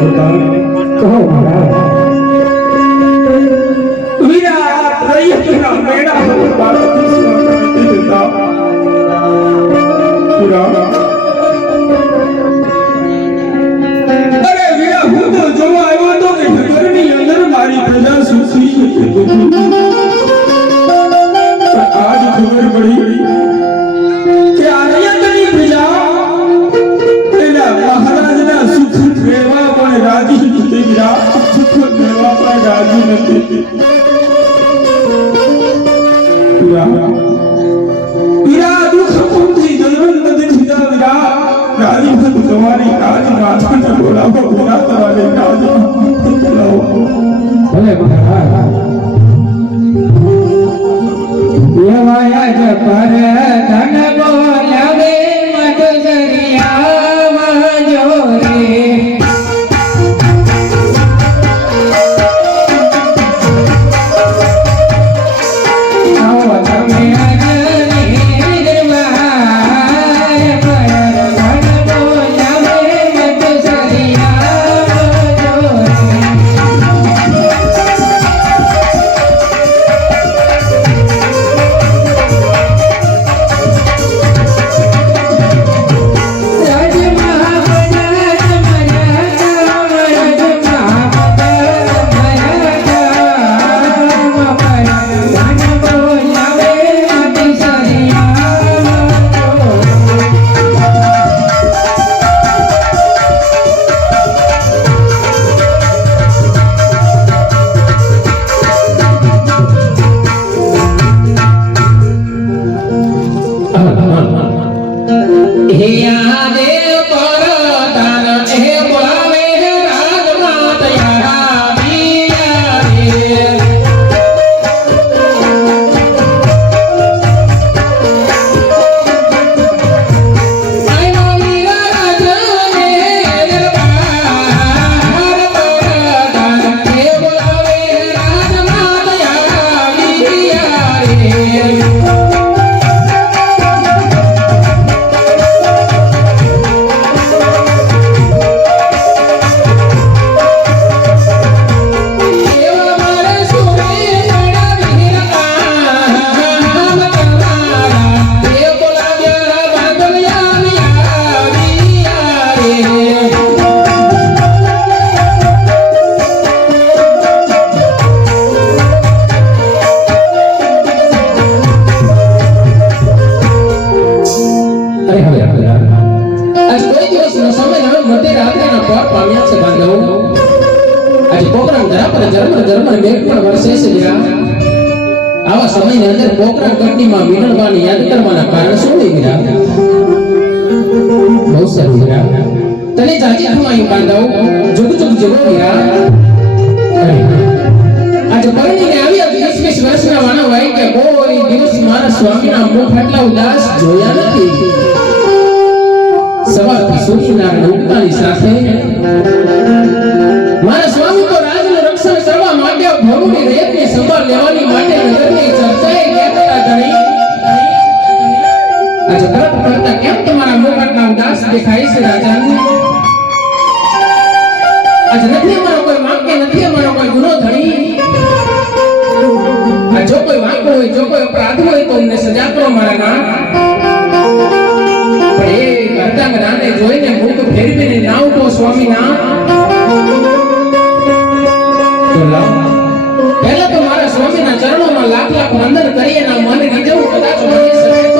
હતા કહો મહારાજ વીરા પ્રયત્નના મેળા પર પાર્વતી સ્વામી દેતા પૂરા અરે વીરા હું તો જોવા આવ્યો તો કે નગરની અંદર મારી પ્રજા સુખી છે आज खबर पड़ी कि आर्यतनी प्रजा तेरा महाराजना सुख मेवा पर राजी નથી વીરા સુખ મેવા પર રાજી નથી વીરા દુઃખ પૂરી જીવન નથી દીધા વીરા રાજી ભત તમારી રાજ માથાને બોલાવો વીરા તમારી રાજ બોલાવો ભલે મહારાજ દેવાય જ પર ધન બોલાવે મધુરિયા જોરે આવો તમે આવા સમયની અંદર પોકરણ કંટીમાં વિનળવાની યાદ કરવાના કારણ શું લઈ ગયા બહુ સારું ગયા તને જાજી ખમાઈ બાંધાવ જુગ જુગ જગો ગયા આજે પરણીને આવ્યા 20 વર્ષના વાના હોય કે કોઈ દિવસ મારા સ્વામીના મુખ આટલા ઉદાસ જોયા નથી સવારથી સૂર્યનારાયણ ઉગતાની સાથે મારા સ્વામી તો રાજનું રક્ષણ કરવા માટે ભરૂની રેતની સંભાળ લેવાની માટે નગરની ચર્ચાએ કહેતા ઘણી આજે તરત પડતા કેમ તમારા મુખના ઉદાસ દેખાય છે રાજાનું આજે નથી અમારો કોઈ વાંક કે નથી અમારો કોઈ ગુનો ધણી આ જો કોઈ વાંક હોય જો કોઈ અપરાધ હોય તો અમને સજા કરો મારા નામ પણ એ અર્ધાંગનાને જોઈને મુખ ફેરવીને ના ઉઠો સ્વામી ના પહેલા તો મારા સ્વામીના ચરણોમાં લાખ લાખ વંદન કરી એના મન રીઝવું કદાચ મને શકે